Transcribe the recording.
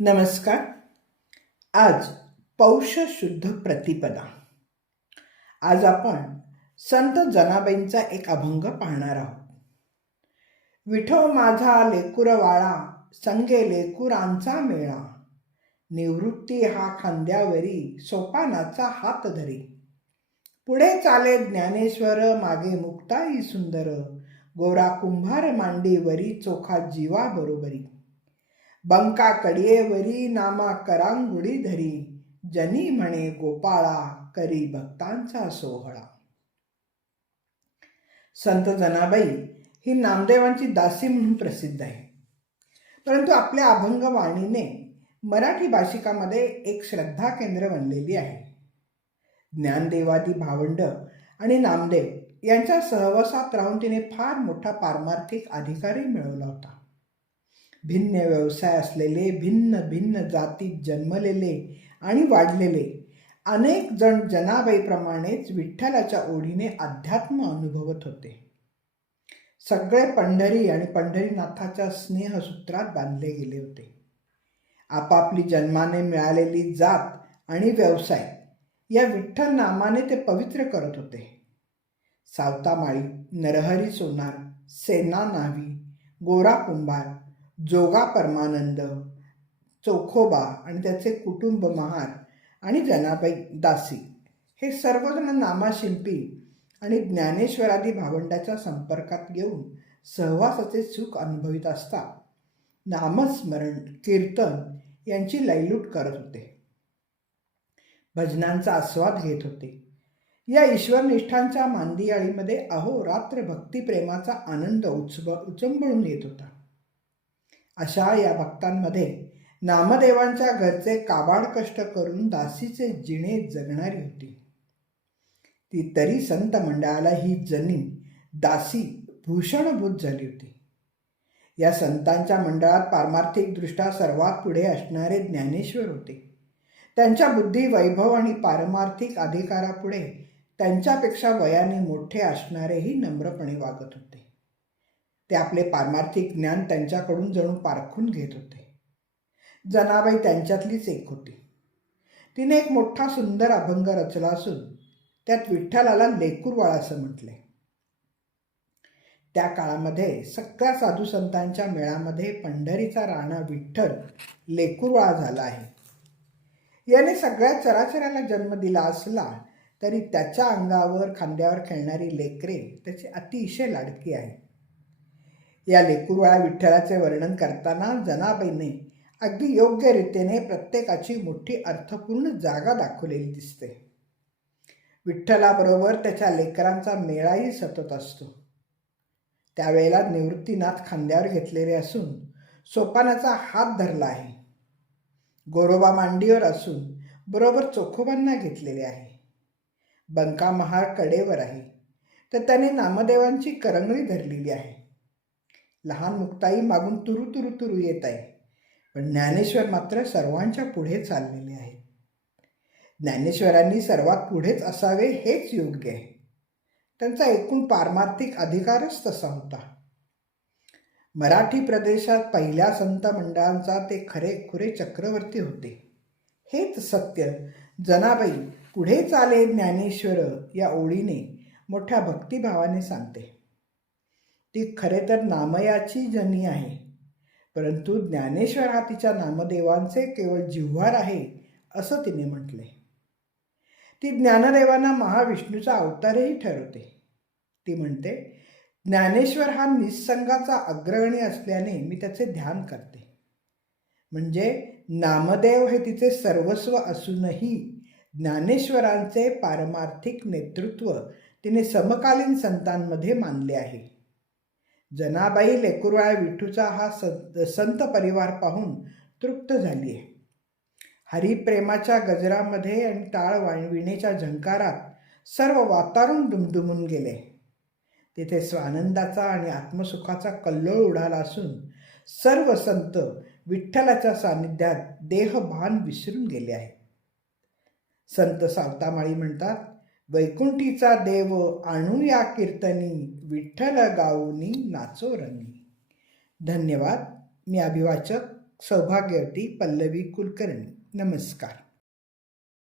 नमस्कार. आज पौष शुद्ध प्रतिपदा. आज आपण संत जनाबाईंचा एक अभंग पाहणार आहोत. विठो माझा लेकुरवाळा संगे लेकुरांचा मेळा. निवृत्ती हा खांद्यावरी सोपानाचा हात धरी. पुढे चाले ज्ञानेश्वर मागे मुक्ताई सुंदर. गोरा कुंभार मांडीवरी चोखा जीवा बरोबरी. बंका कडियेवरी नामा करांगुडी धरी. जनी म्हणे गोपाळा करी भक्तांचा सोहळा. संत जनाबाई ही नामदेवांची दासी म्हणून प्रसिद्ध आहे. परंतु आपल्या अभंग वाणीने मराठी भाषिकामध्ये एक श्रद्धा केंद्र बनलेली आहे. ज्ञानदेवादी भावंड आणि नामदेव यांच्या सहवासात राहून तिने फार मोठा पारमार्थिक अधिकारही मिळवला होता. भिन्न व्यवसाय असलेले भिन्न भिन्न जातीत जन्मलेले आणि वाढलेले. अनेक जण जनाबाईप्रमाणेच विठ्ठलाच्या ओढीने अध्यात्म अनुभवत होते. सगळे पंढरी आणि पंढरीनाथाच्या स्नेहसूत्रात बांधले गेले होते. आपापली जन्माने मिळालेली जात आणि व्यवसाय या विठ्ठल नामाने ते पवित्र करत होते. सावतामाळी नरहरी सोनार सेना नावी गोरा कुंभार जोगा परमानंद चोखोबा आणि त्याचे कुटुंब महार आणि जनाबाई दासी. हे सर्वजण नामाशिल्पी आणि ज्ञानेश्वरादी भावंडाच्या संपर्कात येऊन सहवासाचे सुख अनुभवित असता नामस्मरण कीर्तन यांची लयलूट करत होते. भजनांचा आस्वाद घेत होते. या ईश्वरनिष्ठांच्या मांदियाळीमध्ये अहोरात्र भक्तिप्रेमाचा आनंद उचब उचंबळून येत होता. अशा या भक्तांमध्ये नामदेवांच्या घरचे काबाड कष्ट करून दासीचे जिणे जगणारी होती. ती तरी संत मंडळाला ही जनी दासी भूषणभूत झाली होती. या संतांच्या मंडळात पारमार्थिकदृष्ट्या सर्वात पुढे असणारे ज्ञानेश्वर होते. त्यांच्या बुद्धी वैभव आणि पारमार्थिक अधिकारापुढे त्यांच्यापेक्षा वयाने मोठे असणारेही नम्रपणे वागत होते. ते आपले पारमार्थिक ज्ञान त्यांच्याकडून जणू पारखून घेत होते. जनाबाई त्यांच्यातलीच एक होती. तिने एक मोठा सुंदर अभंग रचला असून त्यात विठ्ठलाला लेकुरवाळा असं म्हटले. त्या काळामध्ये सगळ्या साधू संतांच्या मेळामध्ये पंढरीचा राणा विठ्ठल लेकुरवाळा झाला आहे. याने सगळ्या चराचराला जन्म दिला असला तरी त्याच्या अंगावर खांद्यावर खेळणारी लेकरे त्याची अतिशय लाडकी आहे या लेकुरवाळा विठ्ठलाचे वर्णन करताना जनाबाईने अगदी योग्य रीतीने प्रत्येकाची मोठी अर्थपूर्ण जागा दाखवलेली दिसते. विठ्ठलाबरोबर त्याच्या लेकरांचा मेळाही सतत असतो. त्यावेळेला निवृत्तीनाथ खांद्यावर घेतलेले असून सोपानाचा हात धरला आहे. गोरोबा मांडीवर असून बरोबर चोखोबांना घेतलेले आहे. बंका महार कडेवर आहे. तर त्याने नामदेवांची करंगळी धरलेली आहे. लहान मुक्ताई मागून तुरु तुरु तुरु येत आहे. पण ज्ञानेश्वर मात्र सर्वांच्या पुढे चाललेले आहेत. ज्ञानेश्वरांनी सर्वात पुढेच असावे हेच योग्य आहे. त्यांचा एकूण पारमार्थिक अधिकारच तसा होता. मराठी प्रदेशात पहिल्या संत मंडळांचा ते खरे खुरे चक्रवर्ती होते. हेच सत्य. जनाबाई पुढे चाले ज्ञानेश्वर या ओळीने मोठ्या भक्तिभावाने सांगते. ती खरे तर नामयाची जनी आहे. परंतु ज्ञानेश्वर हा तिच्या नामदेवांचे केवळ जिव्हार आहे असं तिने म्हटले. ती ज्ञानदेवांना महाविष्णूचा अवतारही ठरवते. ती म्हणते ज्ञानेश्वर हा निसंगाचा अग्रगणी असल्याने मी त्याचे ध्यान करते. म्हणजे नामदेव हे तिचे सर्वस्व असूनही ज्ञानेश्वरांचे पारमार्थिक नेतृत्व तिने समकालीन संतांमध्ये मानले आहे. जनाबाई लेकुरवाळ विठूचा हा संत संत परिवार पाहून तृप्त झाली आहे. हरिप्रेमाच्या गजरामध्ये आणि टाळ विणेच्या झंकारात सर्व वातावरण दुमदुमून गेले. तिथे स्वानंदाचा आणि आत्मसुखाचा कल्लोळ उडाला असून सर्व संत विठ्ठलाच्या सान्निध्यात देहभान विसरून गेले आहेत. संत सावतामाळी म्हणतात वैकुंठीचा देव आणू या कीर्तनी विठ्ठल गाऊनी नाचो रंगी धन्यवाद. मी अभिवाचक सौभाग्यवती पल्लवी कुलकर्णी. नमस्कार.